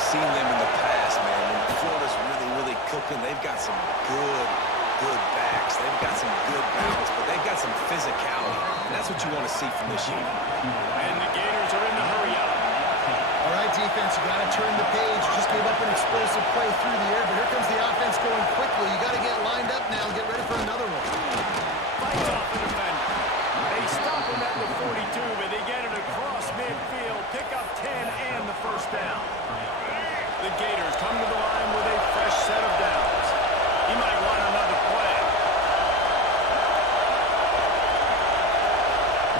we've seen them in the past, man. When Florida's really cooking, they've got some good backs. They've got some good balance, but they've got some physicality. And that's what you want to see from this unit. And the Gators are in the hurry up. All right, defense, you got to turn the page. You just gave up an explosive play through the air, but here comes the offense going quickly. You got to get lined up now and get ready for another one. Fights off the defender. They stop him at the 42, but they get it across midfield. Pick up 10 and the first down. The Gators come to the line with a fresh set of downs. He might want another play.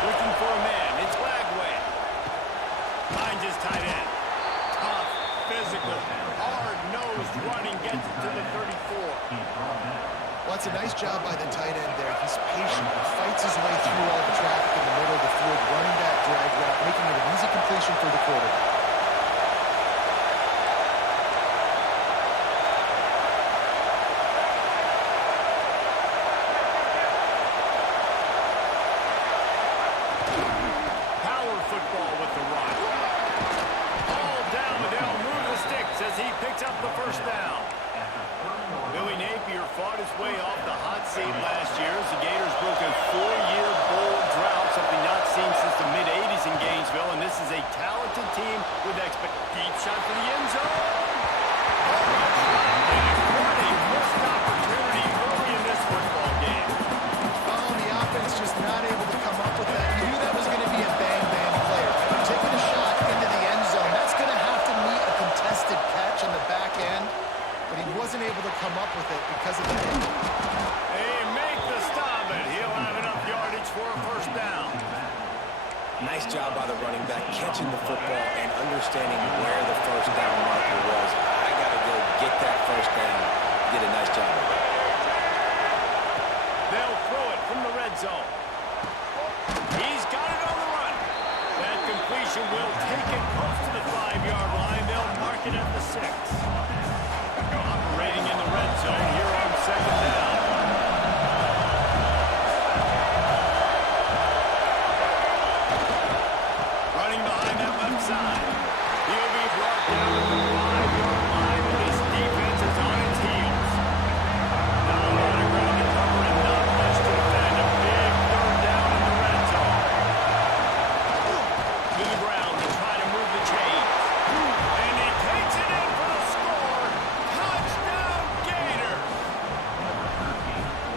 Looking for a man. It's Lagway. Finds his tight end. Tough, physical, hard-nosed running, gets it to the 34. Well, that's a nice job by the tight end there. He's patient. He fights his way through all the traffic in the middle of the field, running that drag route, making it an easy completion for the quarterback. Power football with the run. All down, but they'll move the sticks as he picks up the first down. Billy Napier fought his way off the hot seat last year as the Gators broke a 4-year bowl drought, something not seen since the mid-'80s in Gainesville, and this is a talented team with deep shot for the end zone. What a missed opportunity early in this football game. Oh, the offense just not able to come up with that. You knew that was going to be a bang-bang play. Taking a shot into the end zone, that's going to have to meet a contested catch on the back end. But he wasn't able to come up with it because of that. They make the stop, and he'll have enough yardage for a first down. Nice job by the running back, catching the football and understanding where the first down marker was. I got to go get that first down. Did a nice job of it. They'll throw it from the red zone. He's got it on the run. That completion will take it close to the 5-yard line. They'll mark it at the 6. Operating in the red zone here on second down. Running behind that left side. He'll be brought down to the 5-yard line, and this defense is on its heels. Not a lot of ground to cover and not much to defend. A big third down in the red zone. To the ground to try to move the chains. And he takes it in for the score. Touchdown, Gators!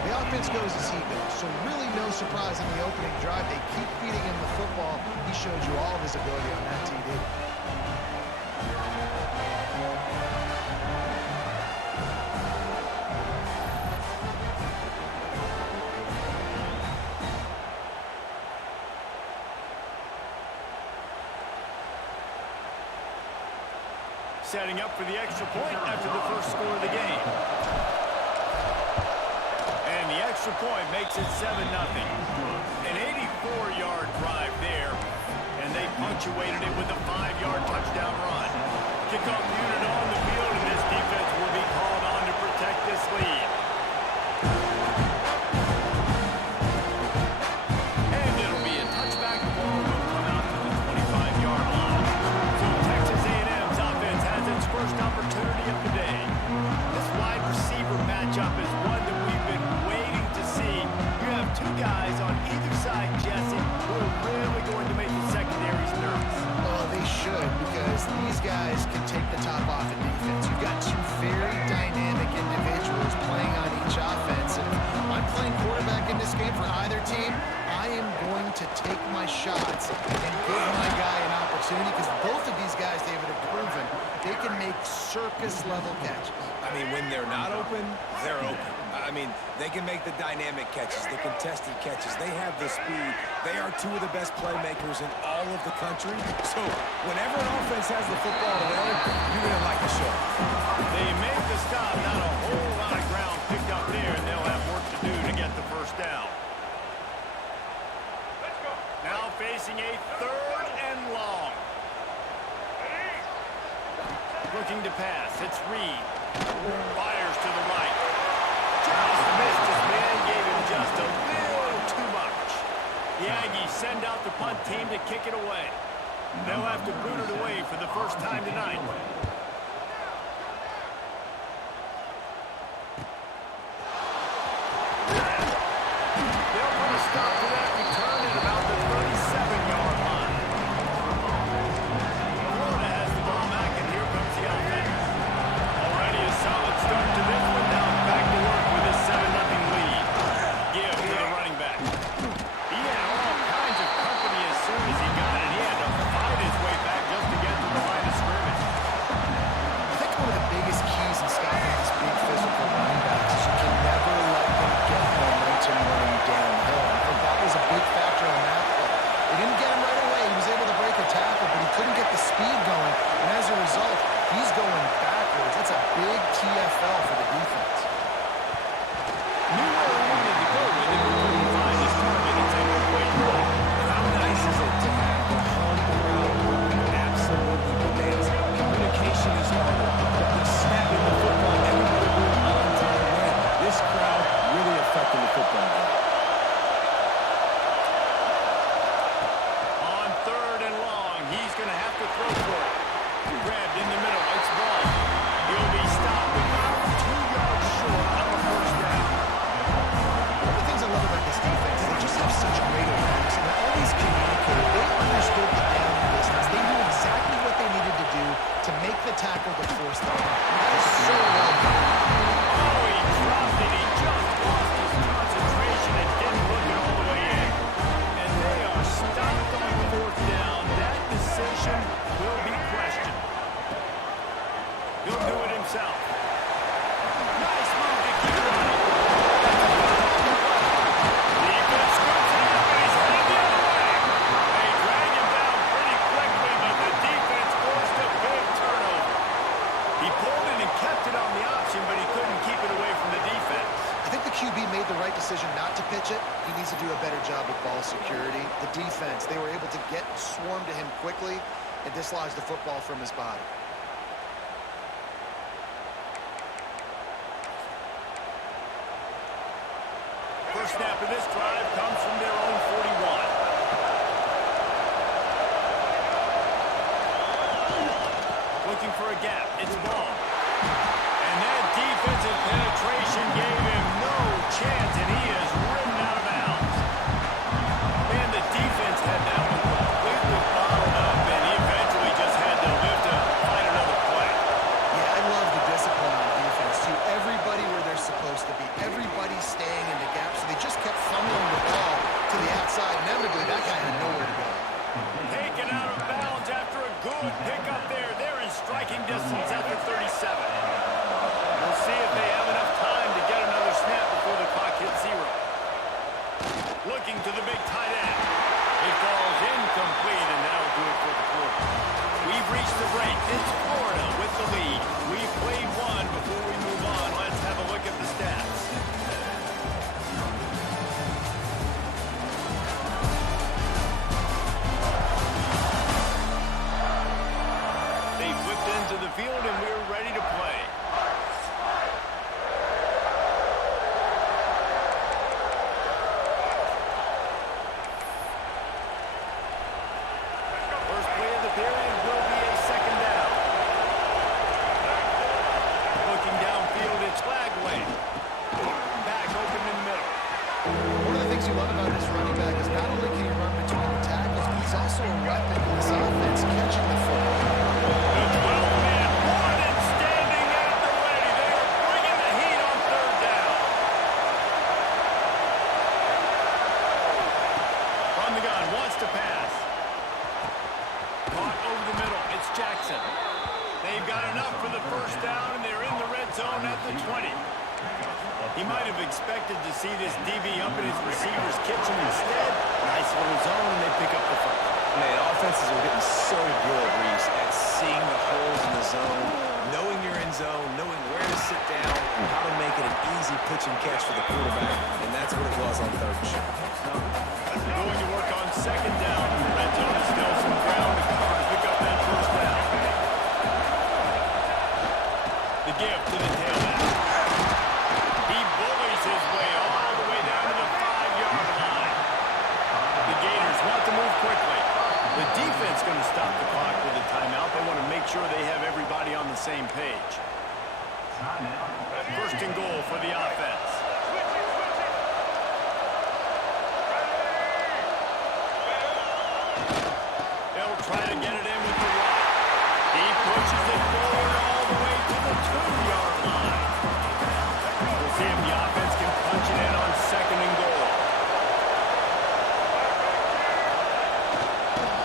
The offense goes as he goes, so really no surprise in the opening drive. They keep feeding him the football. He showed you all of his ability on that TD. Setting up for the extra point after the first score of the game. And the extra point makes it 7-0. An 84-yard drive there, and they punctuated it with a 5-yard touchdown run. Kickoff unit on the field, and this defense will be called on to protect this lead. And it'll be a touchback. The ball will come out to the 25-yard line. So Texas A&M's offense has its first opportunity of the day. This wide receiver matchup is one that we've been waiting to see. You have two guys on either side, Jesse, who are really going to make the secondaries nervous. Well, they should, because these guys can take the top off in defense. You've got two very dynamic individuals playing on each offense. And if I'm playing quarterback in this game for either team, I am going to take my shots and give my guy an opportunity, because both of these guys, David, have proven they can make circus-level catches. I mean, when they're not open, they're open. I mean, they can make the dynamic catches, the contested catches. They have the speed. They are two of the best playmakers in all of the country. So whenever an offense has the football today, you're going to like the show. They make the stop. Not a whole lot of ground picked up there, and they'll have work to do to get the first down. Now facing a 3rd and long. Looking to pass. It's Reed. Fires to the right. Just missed his man. Gave him just a little too much. The Aggies send out the punt team to kick it away. They'll have to boot it away for the first time tonight. big TFL for the defense. Knew where he wanted to go with it, but couldn't find his target and take it away. How nice is it to have the home crowd going absolutely bananas? Communication is harder. The snapping the football, everybody going on time. Man, this crowd really affecting the football game. On 3rd and long, he's going to have to throw for it. Grabbed in the middle, it's ball. He'll be stopped about 2 yards short of a first down. One of the things I love about this defense is they just have such great awareness, and they're always communicating. They understood the down and distance. They knew exactly what they needed to do to make the tackle to force the down. That is so well done. Oh, he dropped it. He just lost his concentration and didn't look it all the way in. And they are stopped on 4th down. That decision will be questioned. He'll do it himself. Nice move to keep running. Defense scoops it up, and he's headed the other way. They drag him down pretty quickly, but the defense forced a big turnover. He pulled it and kept it on the option, but he couldn't keep it away from the defense. I think the QB made the right decision not to pitch it. He needs to do a better job with ball security. The defense, they were able to get swarm to him quickly and dislodge the football from his body. First snap of this drive comes from their own 41. Looking for a gap. It's ball. And that defensive penetration gave him no chance, and he is ridden out of bounds. Man, the defense had that one completely bottled up, and he eventually just had to live to find another play. Yeah, I love the discipline on defense, too. Everybody where they're supposed to be. Everybody staying in the gap, so they just kept fumbling the ball to the outside. Inevitably, that guy had nowhere to go. Taken out of bounds after a good pickup there. They're in striking distance at the 37. We'll see if they have enough time to get another snap before the clock hits 0. Looking to the big tight end. It falls incomplete, and that'll do it for the quarter. We've reached the break. It's Florida with the lead. We've played one. Before we move on, let's have a look at the stats. They flipped into the field, and we're ready to play. First play of the period will be a second down. Looking downfield, it's Flagway. Back open in the middle. One of the things you love about this running back is not only can he run between the tackles, but he's also a weapon in this offense catching the football. The 12-man Warden standing at the ready. They are bringing the heat on 3rd down. From the gun, wants to pass. Caught over the middle. It's Jackson. They've got enough for the first down, and they're in the red zone at the 20. He might have expected to see this DB up in his receiver's kitchen instead. Nice little zone, and they pick up the first. Man, offenses are getting so good, Reese, at seeing the holes in the zone, knowing you're in zone, knowing where to sit down, and how to make it an easy pitch and catch for the quarterback, and that's what it was on 3rd and short. Going to work on 2nd down. The red zone is still some ground to cover to pick up that first down. The give to the tailback. He bullies his way all the way down to the 5-yard line. The Gators want to move quickly. The defense going to stop the clock with a timeout. They want to make sure they have everybody on the same page. 1st and goal for the offense. They'll try to get it in with the run. He pushes it forward all the way to the 2-yard line. We'll see if the offense can punch it in on 2nd and goal.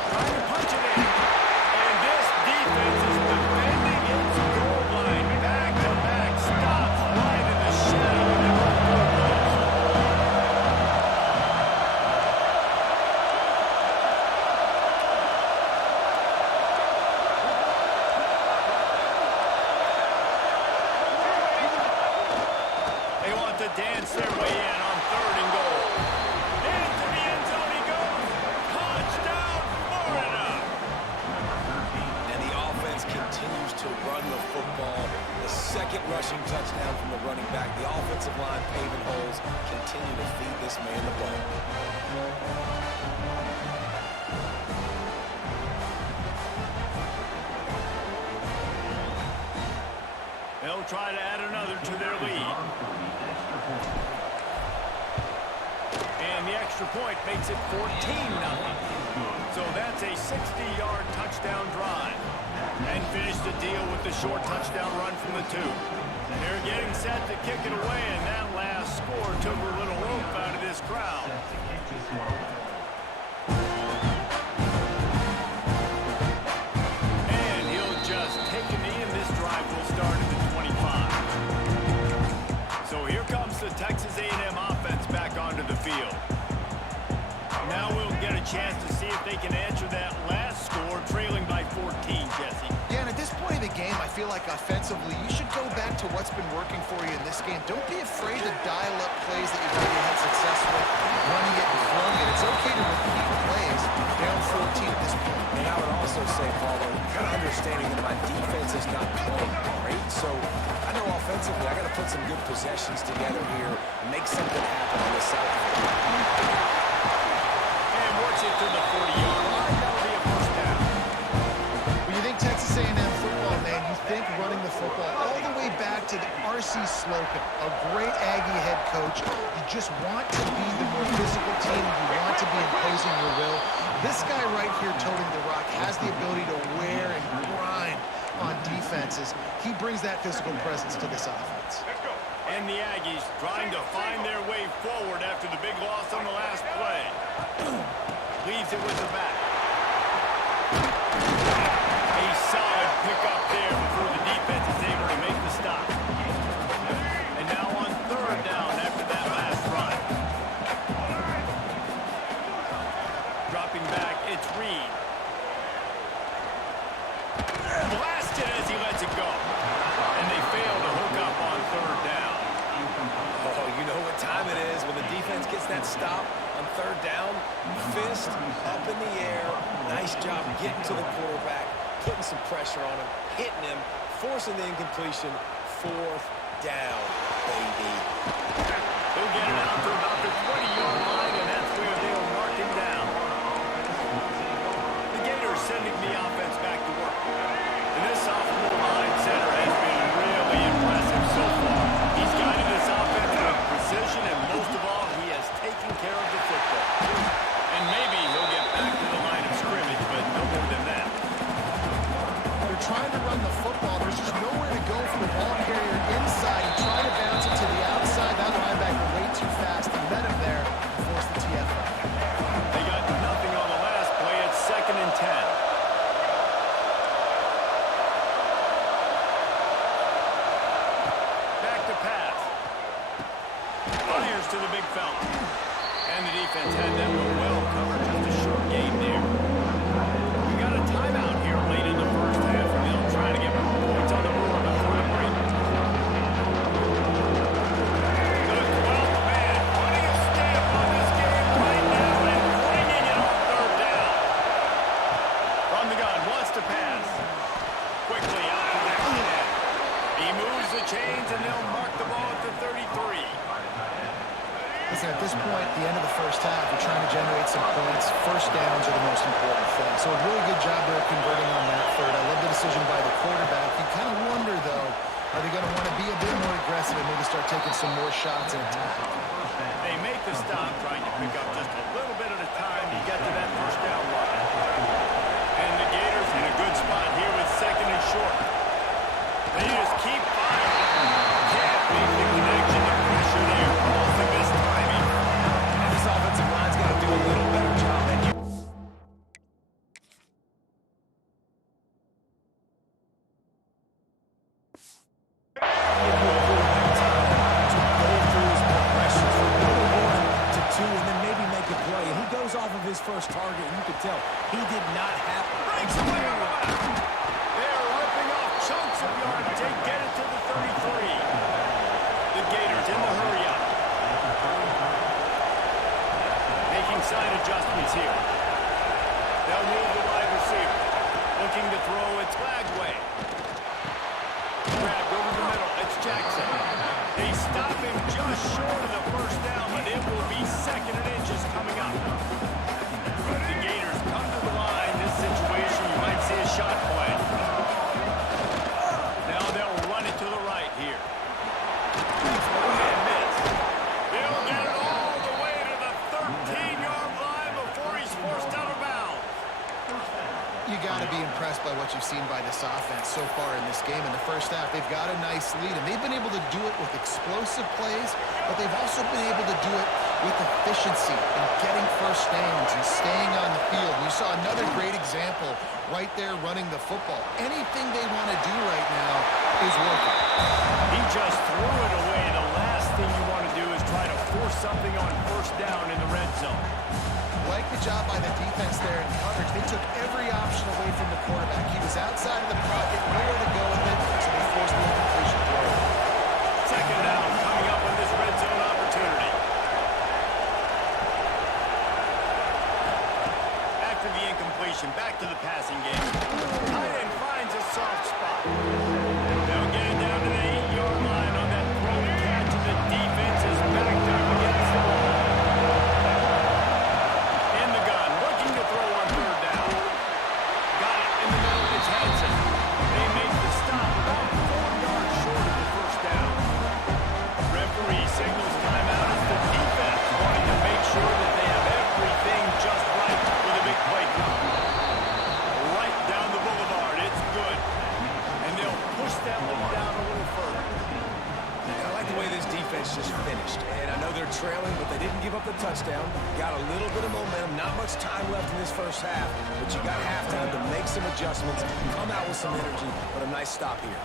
Trying to punch it in. And this defense is defending its goal line. Back-to-back stops right in the shadow of the goalpost. to run the football. The second rushing touchdown from the running back. The offensive line paving holes. Continue to feed this man the ball. They'll try to add another to their lead. And the extra point makes it 14-0. So that's a 60-yard touchdown drive. And finish the deal with the short touchdown run from the 2. They're getting set to kick it away, and that last score took a little rope out of this crowd. And he'll just take a knee, and this drive will start at the 25. So here comes the Texas A&M offense back onto the field. Now we'll get a chance to see if they can answer that last score, trailing by 14, Jesse. Yeah, and at this point in the game, I feel like offensively, you should go back to what's been working for you in this game. Don't be afraid to dial up plays that you've already had success with, running it and throwing it. It's okay to repeat plays down 14 at this point. And I would also say, Paulo, kind of understanding that my defense is not playing great, so I know offensively I got to put some good possessions together here, make something happen on the side. And works it to the 40-yard line. That'll be a first down. When you think Texas A&M football, man, you think running the football all the way back to the R.C. Slocum, a great Aggie head coach. You just want to be the more physical team. You want to be imposing your will. This guy right here toting the rock has the ability to wear and grind on defenses. He brings that physical presence to this offense. And the Aggies trying to find their way forward after the big loss on the last play. Leaves it with the back. A solid pickup there before the defense is able to make the stop. And now on third down after that last run. Dropping back, it's Reed. Blasted as he lets it go. And they fail to hook up on third down. Oh, you know what time it is when the defense gets that stop on third down. Fist up in the air. Nice job getting to the quarterback, putting some pressure on him, hitting him, forcing the incompletion. Fourth down, baby. They'll get it out to about the 20-yard line, and that's where they'll mark him down. The Gators sending the offense back to work. And this sophomore line center has been really impressive so far. He's guided this offense with precision, and most of all, he has taken care of the football. And maybe he'll get back to the line of scrimmage, but no more than that. They're trying to run the football. There's just nowhere to go for the ball carrier inside. He tried to bounce it to the outside. That linebacker way too fast. He met him there and forced the TFL. They got nothing on the last play. It's 2nd and 10. To the big fella. And the defense had that one well covered. Just a short game there. We got a timeout here late in the first half, and they'll try to get more points on the board before the break. The 12th man putting a stamp on this game right now and bringing it on third down. From the gun, wants to pass. Quickly out to the tight end. He moves the chains, and they'll mark the ball at the 33. Listen, at this point, the end of the first half, we're trying to generate some points. First downs are the most important thing. So a really good job there converting on that third. I love the decision by the quarterback. You kind of wonder, though, are they going to want to be a bit more aggressive and maybe start taking some more shots and attack? They make the stop, trying to pick up just a little bit at a time to get to that first down line. And the Gators in a good spot here with 2nd and short. They just keep firing. Can't make the connection. The pressure there calls the missed timing. And this offensive line's got to do a little better job than you. His first target, and you could tell he did not have Breaks away on the left. They're ripping off chunks of yardage. They get it to the 33. The Gators in the hurry up. Making side adjustments here. They'll move the wide receiver. Looking to throw, it's Lagway. so far in this game. In the first half, they've got a nice lead, and they've been able to do it with explosive plays, but they've also been able to do it with efficiency and getting first downs and staying on the field. You saw another great example right there running the football. Anything they want to do right now is working. He just threw it away. The last thing you want to do is try to force something on first down in the red zone. Like the job by the defense there in coverage. They took every option away from the quarterback. He was outside of the pocket, nowhere to go with it, so they forced the incompletion throw. Second down coming up with this red zone opportunity. After the incompletion, back to the passing game. Tight end finds a soft spot. They'll get it down to the 8-yard line on that throw and catch, and the defense is backed up against the wall. In the gun, looking to throw on third down. Got it in the middle, it's Hansen. They make the stop about 4 yards short of the first down. Referee signals timeout as the defense wanting to make sure that they have everything just right with a big play coming. Right down the boulevard, it's good. And they'll push that one down a little further. And I like the way this defense just finished. And I know they're trailing, but they didn't give up the touchdown. Got a little bit of momentum. Not much time left in this first half, but you got halftime to make some adjustments, come out with some energy, but a nice stop here.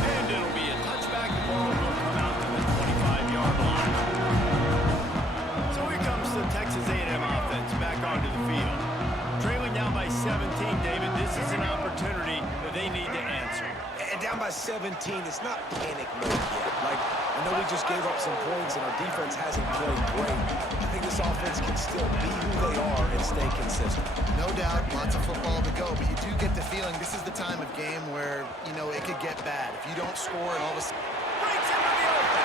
And it'll be a touchback. The ball will come out to the 25-yard line. So here comes the Texas A&M offense back onto the field. Trailing down by 17, David, this is an opportunity that they need to answer. And down by 17, it's not panic mode yet. Like, I know we just gave up some points and our defense hasn't played great. I think this offense can still be who they are and stay consistent. No doubt, lots of football to go, but you do get the feeling this is the time of game where, you know, it could get bad. If you don't score and all of a sudden... Breaks into the open.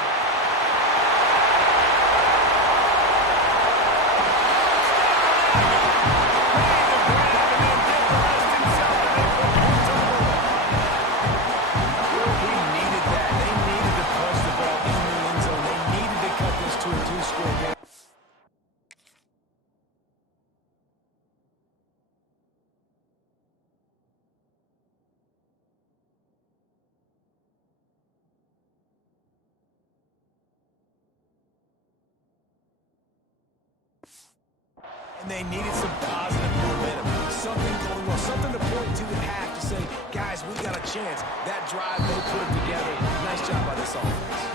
And they needed some positive momentum, something going well, something to point to at half to say, guys, we got a chance. That drive, they put it together. Nice job by this offense.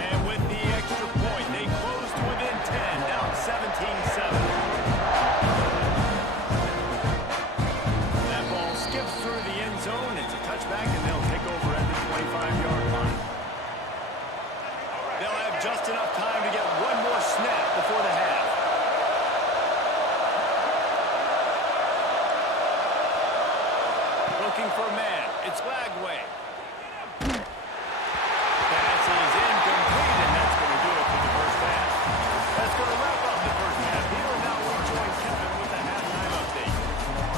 And with the extra point, they closed within 10, down 17-7. That ball skips through the end zone. It's a touchback, and they'll take over at the 25-yard line. They'll have just enough time to get one more snap before the half. Looking for a man. It's Lagway. Pass is incomplete, and that's going to do it for the first half. That's going to wrap up the first half. Here and now we'll join Kevin with a halftime update.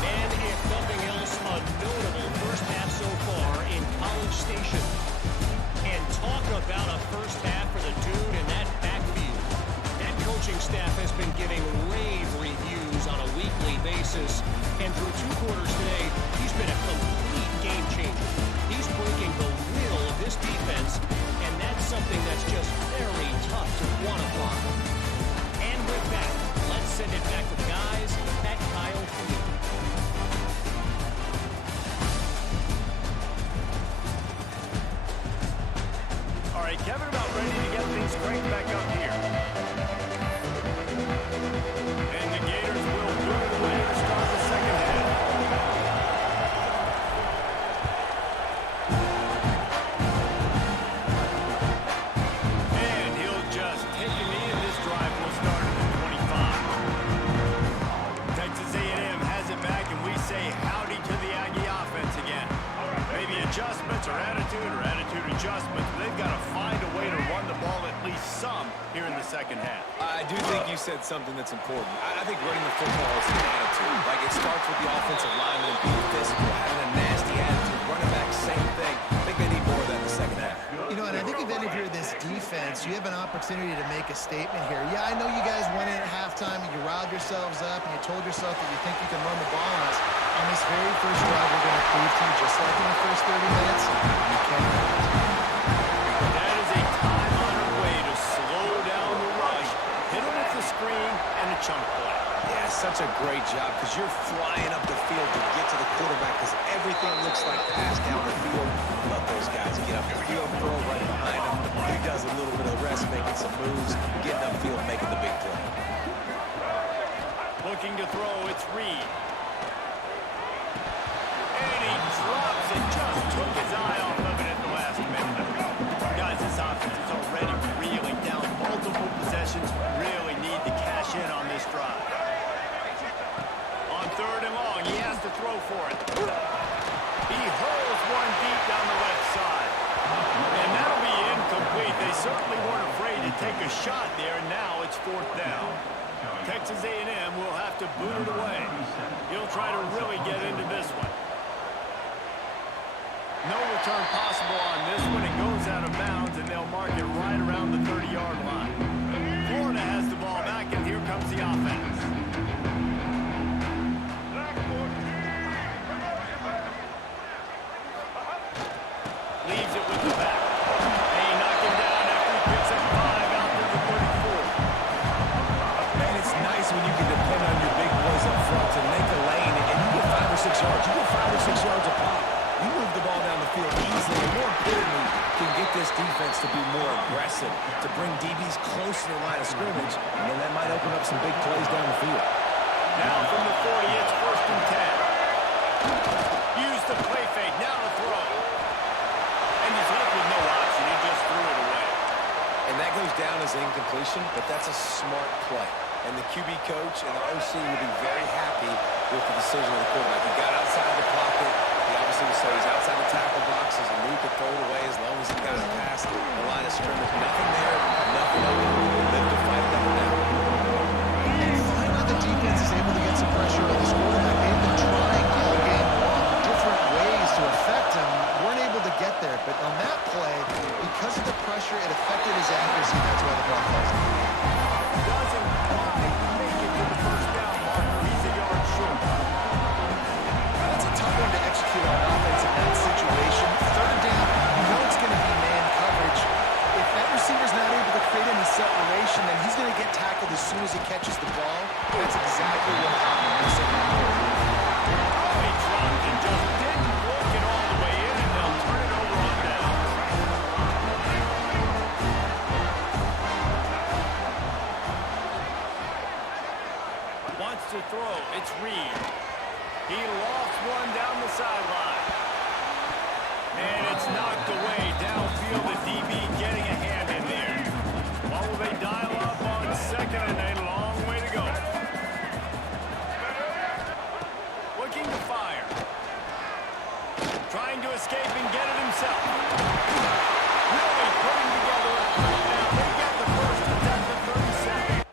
And if nothing else, a notable first half so far in College Station. And talk about a first half for the dude in that backfield. That coaching staff has been giving rave reviews on a weekly basis. And through 2 quarters today, he's been a complete game changer. He's breaking the will of this defense, and that's something that's just very tough to quantify. And with that, let's send it back to the guys at Kyle Field. All right, Kevin, about ready to get things cranked back up here. And the Gators will move away to start the second half. And he'll just take a knee, and this drive will start at the 25. Texas A&M has it back, and we say howdy to the Aggie offense again. Maybe adjustments or attitude adjustments. They've got to find a way to run the ball at least some here in the second half. I do think you said something that's important. I think running the football is an attitude. Like, it starts with the offensive lineman and being physical, having a nasty attitude. Running back, same thing. I think they need more of that in the second half. You know, and I think if any of you are this defense, you have an opportunity to make a statement here. Yeah, I know you guys went in at halftime and you riled yourselves up and you told yourself that you think you can run the ball on us. On this very first drive, we're going to prove to you, just like in the first 30 minutes, you cannot. That is a time-honored way to slow down the rush, hit him with the screen, and a chunk play. Yeah, such a great job because you're flying up the field to get to the quarterback because everything looks like pass down the field. Let those guys get up the field, throw right behind him. He does a little bit of the rest, making some moves, getting upfield, making the big play. Looking to throw, it's Reed. And he drops it, just took his eye off of it at the last minute. Guys, this offense is already reeling down multiple possessions. Really need to cash in on this drive. On 3rd and long, he has to throw for it. He hurls one deep down the left side. And that'll be incomplete. They certainly weren't afraid to take a shot there. Now it's 4th down. Texas A&M will have to boot it away. He'll try to really get into this one. No return possible on this one. It goes out of bounds, and they'll mark it right around the 30-yard line. Florida has the ball back, and here comes the offense. Leaves it with the back. And he knocked him down after he picks up 5 out to the 34. Man, it's nice when you can depend on your big boys up front to make a lane, and you get 5 or 6 yards. You get 5 or 6 yards a pop. You move the ball down the field easily, and more importantly, can get this defense to be more aggressive, to bring DBs close to the line of scrimmage, and then that might open up some big plays down the field. Now from the 40, it's 1st and 10. Use the play fake, now to throw. And he's left with no option, he just threw it away. And that goes down as incompletion, but that's a smart play. And the QB coach and the OC will be very happy with the decision of the quarterback. He got outside the pocket. He obviously was so he's outside the tackle boxes and knew he could throw it away as long as he got it past the line of scrimmage. Nothing there, nothing open. Live to fight another down. And finally, the defense is able to get some pressure on this quarterback. They've been trying all game long, different ways to affect him. Weren't able to get there, but on that play, because of the pressure, it affected his accuracy. That's why the ball falls. Doesn't quite make it to the 1st down marker. He's a yard short. That's a tough one to execute on offense in that situation. 3rd down, you know it's going to be man coverage. If that receiver's not able to create any separation, then he's going to get tackled as soon as he catches the ball. That's exactly what happened in the 2nd quarter. Oh, he dropped it, just didn't work it all the way in, and they'll turn it over on down. Wants to throw, it's Reed. He lost one down the sideline. And it's knocked away downfield. The DB getting a hand in there. What will they dial up on 2nd and a long way to go? Looking to fire. Trying to escape and get it himself. Really putting together a third down. They get the first. It's at the 37.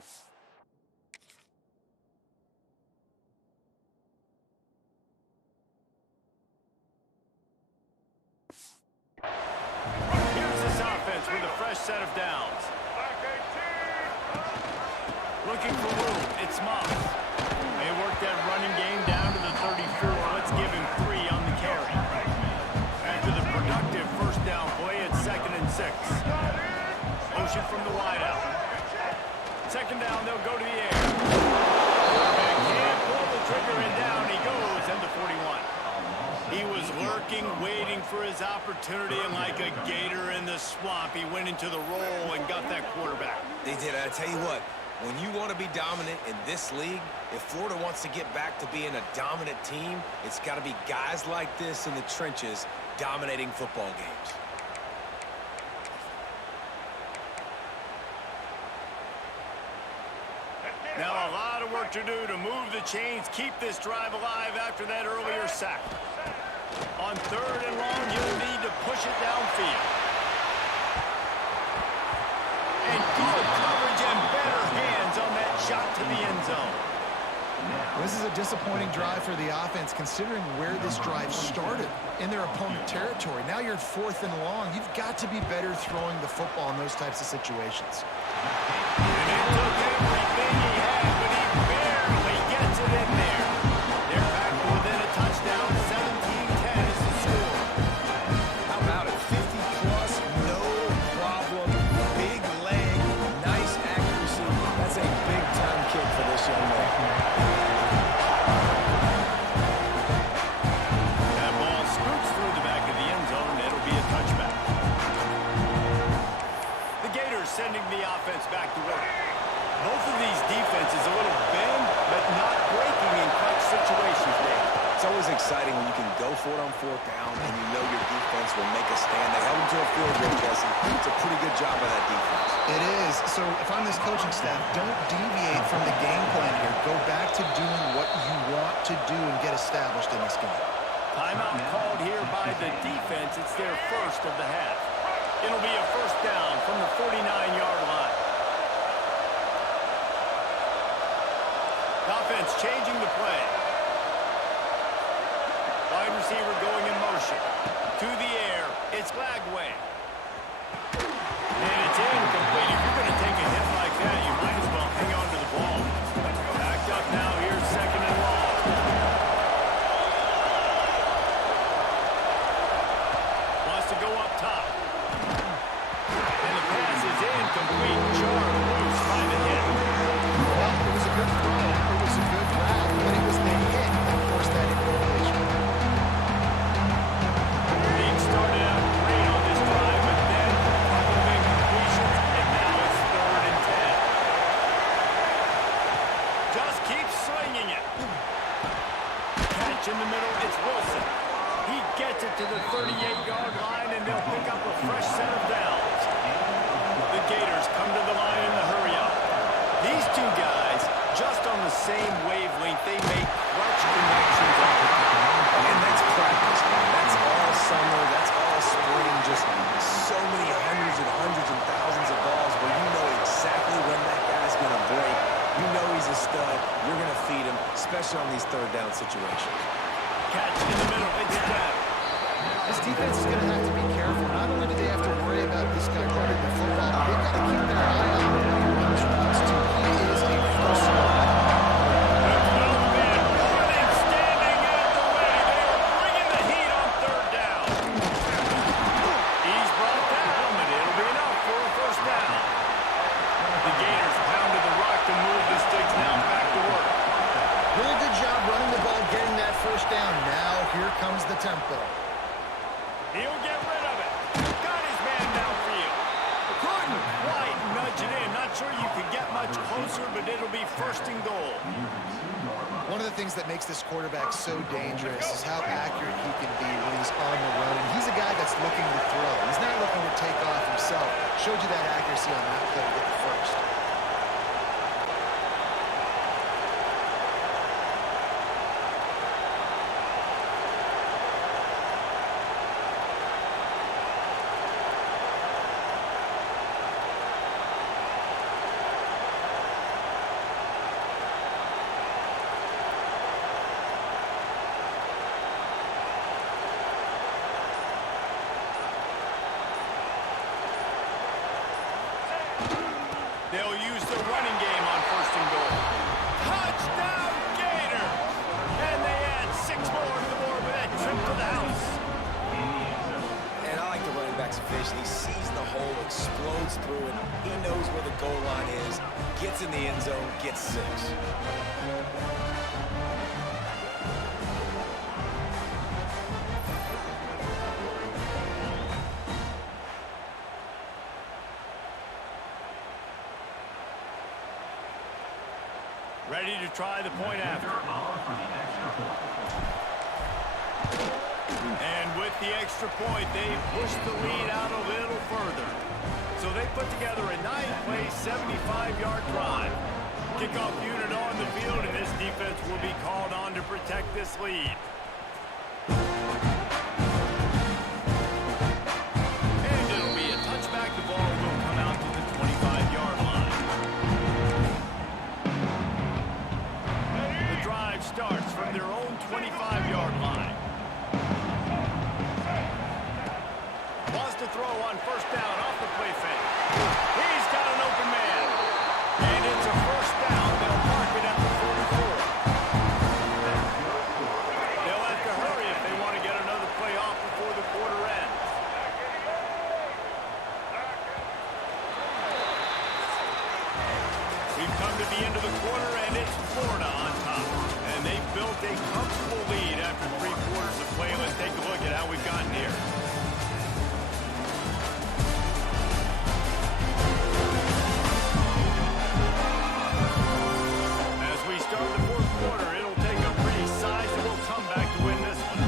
Here's this offense with a fresh set of downs. Looking for room. It's Moss. They work that running game down to the 34. Let's give him 3 on the carry. After the productive 1st down play, it's 2nd and 6. Motion from the wideout. 2nd down, they'll go to the air. Quarterback can't pull the trigger, and down he goes at the 41. He was lurking, waiting for his opportunity, and like a gator in the swamp, he went into the roll and got that quarterback. They did. I tell you what, when you want to be dominant in this league, if Florida wants to get back to being a dominant team, it's got to be guys like this in the trenches dominating football games. Now a lot of work to do to move the chains, keep this drive alive after that earlier sack. On 3rd and long, you'll need to push it downfield. And good coverage and better hands on that shot to the end zone. This is a disappointing drive for the offense, considering where this drive started, in their opponent territory. Now you're 4th and long. You've got to be better throwing the football in those types of situations. And it took everything he had, but he barely gets it in there. They're back to within a touchdown. 17-10 is the score. How about it? 50-plus, no problem. Big leg, nice accuracy. That's a big-time kick for this young man. That ball scoots through the back of the end zone. It'll be a touchback. The Gators sending the offense back to work. Both of these defenses a little bend, but not breaking in clutch situations, Dave. It's always exciting when you can go for it on 4th down and you know your defense will make a stand. They held them to a field goal, Jesse. It's a pretty good job by that defense. It is. So if I'm this coaching staff, don't deviate from the game plan here. Go back to doing what you want to do and get established in this game. Timeout called here by the defense. It's their first of the half. It'll be a first down from the 49-yard line. The offense changing the play. Wide receiver going in motion. To the air. It's Lagway. And it's incomplete. If you're going to take a hit like that, you might as well hang on to the ball. Backed up now. Here's 2nd and long. Wants to go up top. And the pass is incomplete. Jarred loose by the hit. Well, it was a good throw. It was a good route, but it was the hit that forced that incompletion. Being started out great on this drive, but then a couple of incompletions, and now it's 3rd and 10. Just keep swinging it. Catch in the middle, it's Wilson. He gets it to the 38-yard line, and they'll pick up a fresh set of downs. The Gators come to the line in the hurry-up. These two guys, just on the same wavelength, they make clutch connections all the time. And that's practice, man. That's all summer. That's all spring. Just so many hundreds and thousands of balls where you know exactly when that guy's going to break. You know he's a stud. You're going to feed him, especially on these 3rd down situations. Catch in the middle, it's Webb. This defense is going to have to be careful. Not only do they have to worry about this guy running the football, but they've got to keep their eye on him when he runs routes, too. He is a versatile guy. Standing at the ready. They are bringing the heat on 3rd down. He's brought down, but it'll be enough for a first down. The Gators pounded the rock to move the sticks. Now back to work. Really good job running the ball, getting that first down. Now here comes the tempo. He'll get rid of it. Got his man downfield. Couldn't quite nudge it in. Not sure you could get much closer, but it'll be 1st and goal. One of the things that makes this quarterback so dangerous is how accurate he can be when he's on the run. And he's a guy that's looking to throw. He's not looking to take off himself. Showed you that accuracy on that play to get the first. They'll use the running game on 1st and goal. Touchdown, Gator! And they add 6 more to the board with that trip to the house. And I like the running back's vision. He sees the hole, explodes through it. He knows where the goal line is, gets in the end zone, gets 6. Ready to try the point after. And with the extra point, they push the lead out a little further. So they put together a 9-play, 75-yard drive. Kickoff unit on the field, and this defense will be called on to protect this lead. And it'll be a touchback. The ball will come out to the 25-yard line. The their own 25-yard line. Wants to throw on first down off the play fake. He's got an open man. And it's a first down. They'll mark it at the 44. They'll have to hurry if they want to get another play off before the quarter ends. We've come to the end of the quarter, and it's Florida on top. And they've built a comfortable lead after 3 quarters of play. Let's take a look at how we've gotten here. As we start the 4th quarter, it'll take a pretty sizable comeback to win this one.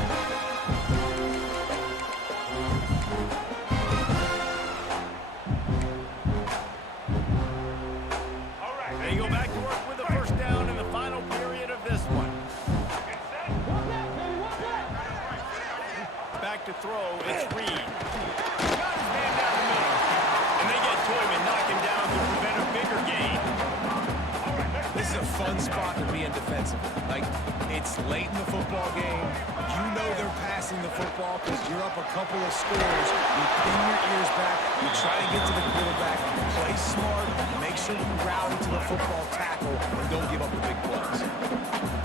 They go back to work with the first down in the final period of this one. Back to throw, it's Reed. Got his man down the middle. And they get to him and knock him down to prevent a bigger gain. This is a fun spot to be in defensively. Like, it's late in the football game. You know they're passing the football because you're up a couple of scores. You pin your ears back. You try to get to the quarterback. Play smart. Make sure you rally to the football tackle and don't give up the big plays.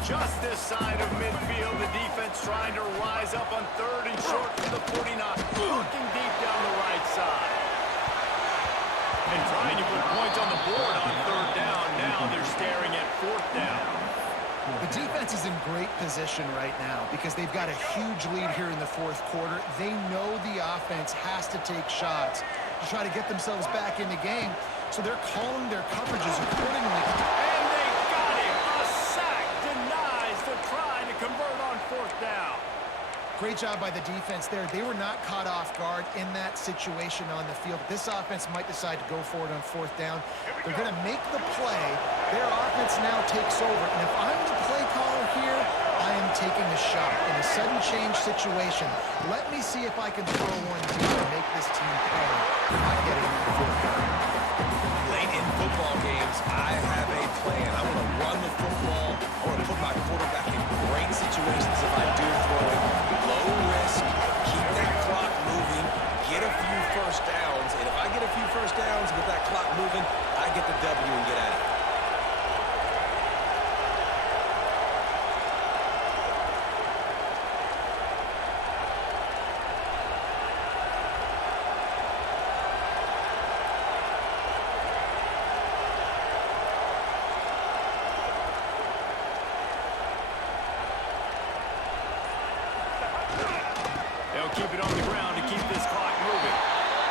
Just this side of midfield, the defense trying to rise up on 3rd and short from the 49. Looking deep down the right side. And trying to put points on the board on 3rd down. Now they're staring at 4th down. The defense is in great position right now because they've got a huge lead here in the 4th quarter. They know the offense has to take shots to try to get themselves back in the game, so they're calling their coverages accordingly. And they got him. A sack denies the try to convert on 4th down. Great job by the defense there. They were not caught off guard in that situation on the field. This offense might decide to go for it on 4th down. They're going to make the play. Their offense now takes over. And if I'm the play caller here, I am taking a shot in a sudden change situation. Let me see if I can throw one deep and make this team pay for not getting that 4th down. Late in football games, I have a plan. I want to run the football. I want to put my quarterback in great situations if I do throw it. Low risk, keep that clock moving, get a few first downs. And if I get a few first downs with that clock moving, I get the W and get out of it. They'll keep it on the ground to keep this clock moving.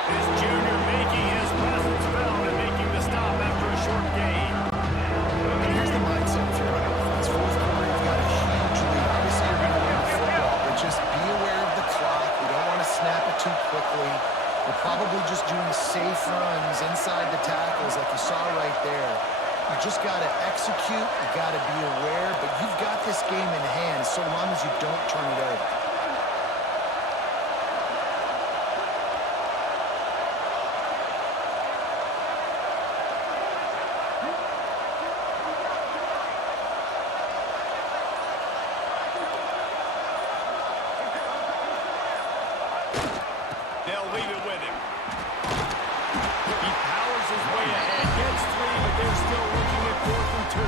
This junior making his presence felt and making the stop after a short gain. And here's the mindset if you're on offense. 4th quarter, you've got a huge lead. Obviously, you're going to win the football, but just be aware of the clock. You don't want to snap it too quickly. You're probably just doing safe runs inside the tackles like you saw right there. You just got to execute. You got to be aware, but you've got this game in hand so long as you don't turn it over. They'll leave it with him. He powers his way ahead, gets 3, but they're still looking at 4th and 2.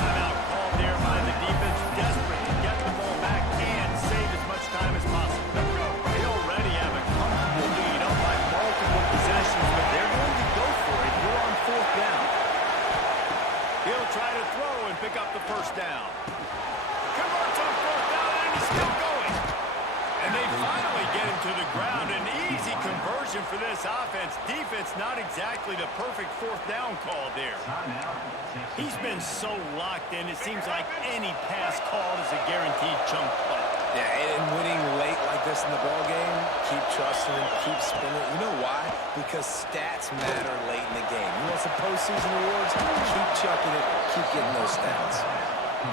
Timeout called there by the defense, desperate to get the ball back and save as much time as possible. They already have a comfortable lead up by multiple possessions, but they're going to go for it here on 4th down. He'll try to throw and pick up the first down. Converts on 4th down, and he's still going. And they finally get him to the ground. An easy conversion for this offense. Defense not exactly the perfect 4th down call there. He's been so locked in, it seems like any pass called is a guaranteed chunk play. Yeah, and winning late like this in the ball game, keep trusting him, keep spinning. You know why? Because stats matter late in the game. You want some postseason awards? Keep chucking it, keep getting those stats.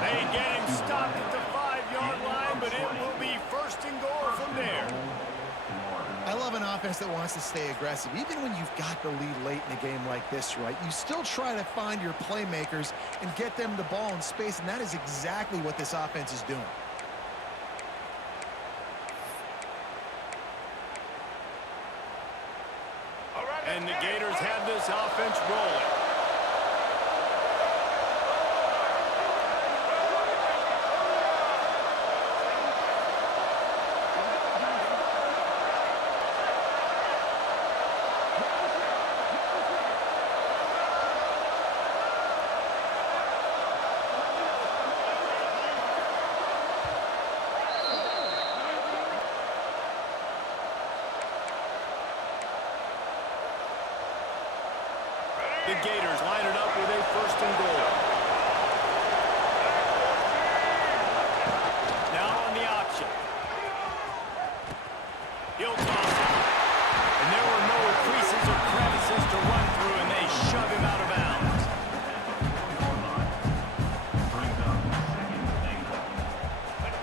They get him stopped at the 5-yard line, but it will be 1st and goal from there. I love an offense that wants to stay aggressive. Even when you've got the lead late in a game like this, right, you still try to find your playmakers and get them the ball in space, and that is exactly what this offense is doing. And the Gators have this offense rolling. The Gators line it up with a 1st and goal. Now on the option. He'll toss it. And there were no creases or crevices to run through, and they shove him out of bounds.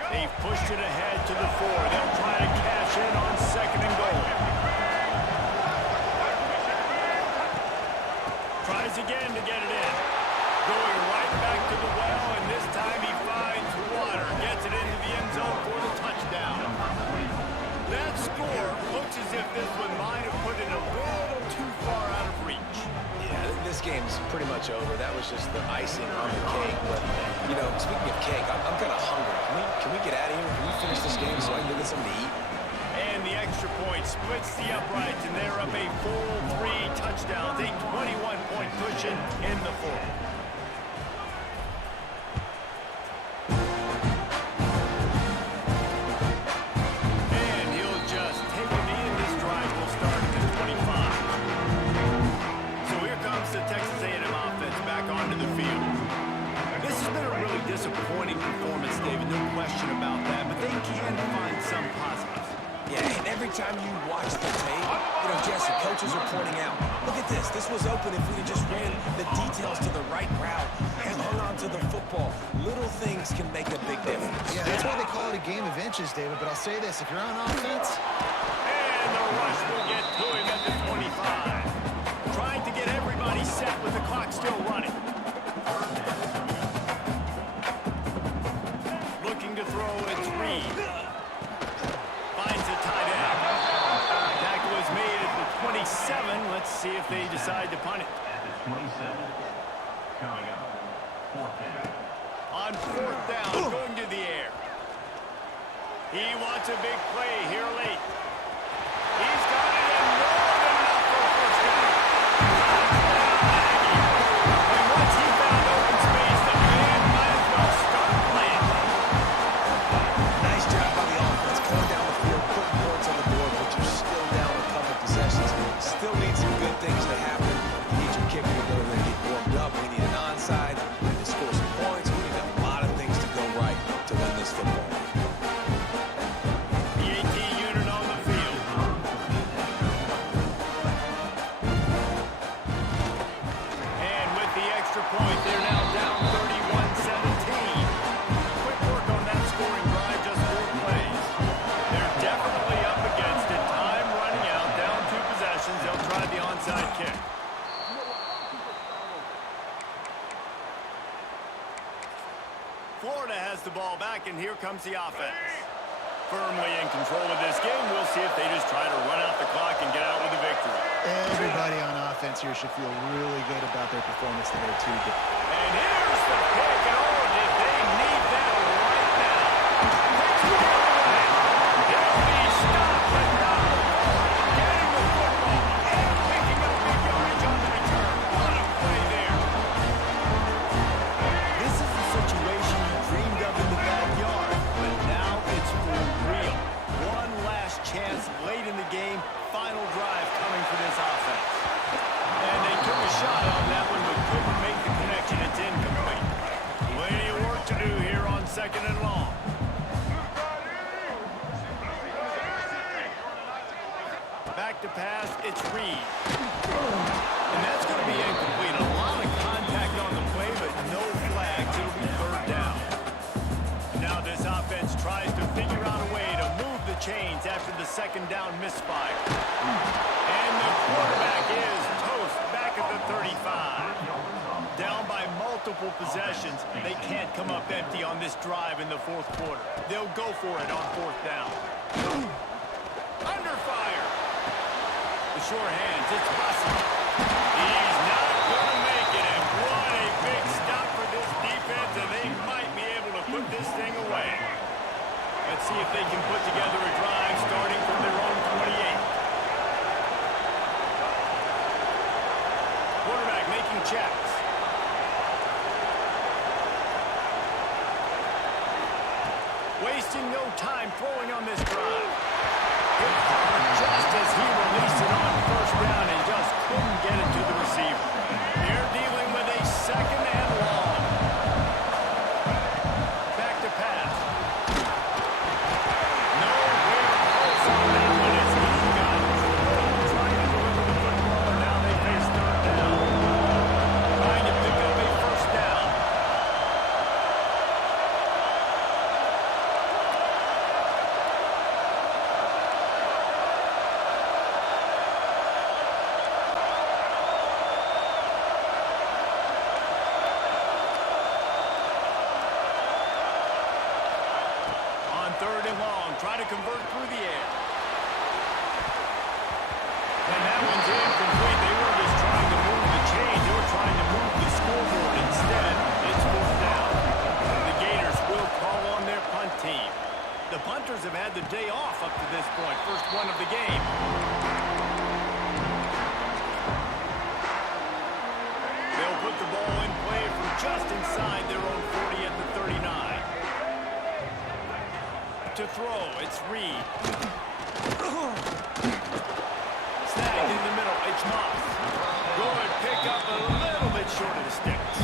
They've pushed it ahead to the 4. They'll try to cash in on 2nd and goal. Tries again to get it in. Going right back to the well, and this time he finds water. Gets it into the end zone for the touchdown. That score looks as if this one might have put it a little too far out of reach. Yeah, this game's pretty much over. That was just the icing on the cake. But, you know, speaking of cake, I'm kind of hungry. Can we get out of here? Can we finish this game so I can go get something to eat? And the extra point splits the uprights, and they're up a full 3 touchdowns, a 21-point cushion in the 4th. And he'll just take a knee, and this drive will start at the 25. So here comes the Texas A&M offense back onto the field. This has been a really disappointing performance, David, no question about that, but they can find some positives. Yeah, and every time you watch the tape, you know, Jesse, coaches are pointing out, look at this. This was open if we just ran the details to the right route and hung on to the football. Little things can make a big difference. Yeah, that's why they call it a game of inches, David. But I'll say this, if you're on offense... And the rush will get to him at the 25. Trying to get everybody set with the clock still running. Looking to throw, it's Reed. Finds a tight end. Tackle is made at the 27. Let's see if they decide to punt it. At the 27, coming up, 4th down. On 4th down, going to the air. He wants a big play here late. He's got it in more than enough for a 1st down. And once he found open space, the man might as well start playing. Nice job by the offense, coming down the field, putting points on the board, but you're still down a couple possessions. Still need some good things to happen. You need your kicker to go there and get warmed up. We need an onside. We need to score some points. We need a lot of things to go right to win this football game. The AT unit on the field. And with the extra point, they're now down 31-17. Quick work on that scoring drive, just 4 plays. They're definitely up against it. Time running out, down 2 possessions. They'll try the onside kick. Florida has the ball back, and here comes the offense. Firmly in control of this game. We'll see if they just try to run out the clock and get out with a victory. Everybody on offense here should feel really good about their performance today, too. And here's the pick, and oh, did they need that right now. Takes the other way. He'll be stopped, but not before getting the football and picking up big yardage on the return. What a play there. This is the situation you dreamed of in the backyard, but now it's for real. One last chance late in the game. Final drive coming for this offense. And they took a shot on that one, but couldn't make the connection. It's incomplete. Plenty of work to do here on 2nd and long. Back to pass, it's Reed. And that's going to be incomplete. A lot of contact on the play, but no flags. It'll be 3rd down. Now this offense tries to figure out a way to move the chains after the second down misfire. And the quarterback is toast back at the 35. Down by multiple possessions, they can't come up empty on this drive in the fourth quarter. They'll go for it on fourth down. Under fire. The sure hands, it's Bussey. He's not going to make it, and what a big stop for this defense, and they might be able to put this thing away. Let's see if they can put together a drive starting from their own 28. Quarterback making checks. Wasting no time throwing on this drive. Hit hard just as he released it on first down and just couldn't get it to the receiver. They're dealing with a second and long. Back to pass. Nowhere close on that one as he got through trying to deliver the football, and now they face third down. Trying to pick up a first down. Third and long, try to convert through the air. And that one's incomplete. They were just trying to move the chain. They were trying to move the scoreboard. Instead, it's fourth down. The Gators will call on their punt team. The punters have had the day off up to this point. First one of the game. They'll put the ball in play from just inside their own 40 at the 39. To throw, it's Reed. Snagged in the middle, it's Moss. Good pick up a little bit short of the sticks.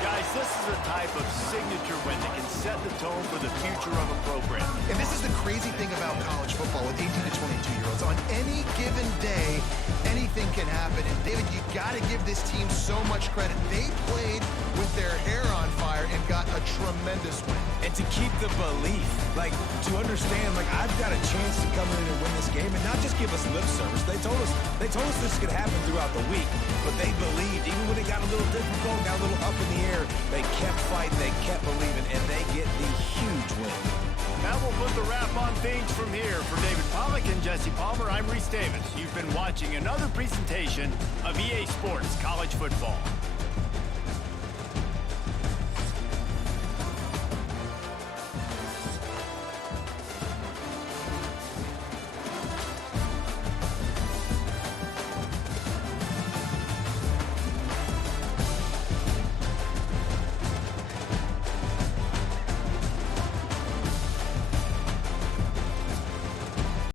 Guys, this is a type of signature win that can set the tone for the future of a program. And this is the crazy thing about college football with 18 to 22-year-olds. On any given day, anything can happen. And David, you got to give this team so much credit. They played with their hair on fire and got a tremendous win. And to keep the belief, like, to understand, like, I've got a chance to come in and win this game and not just give us lip service. They told us this could happen throughout the week, but they believed. Even when it got a little difficult, got a little up in the air, they kept fighting, they kept believing, and they get the huge win. Now we'll put the wrap on things from here. For David Pollack and Jesse Palmer, I'm Reese Davis. You've been watching another presentation of EA Sports College Football.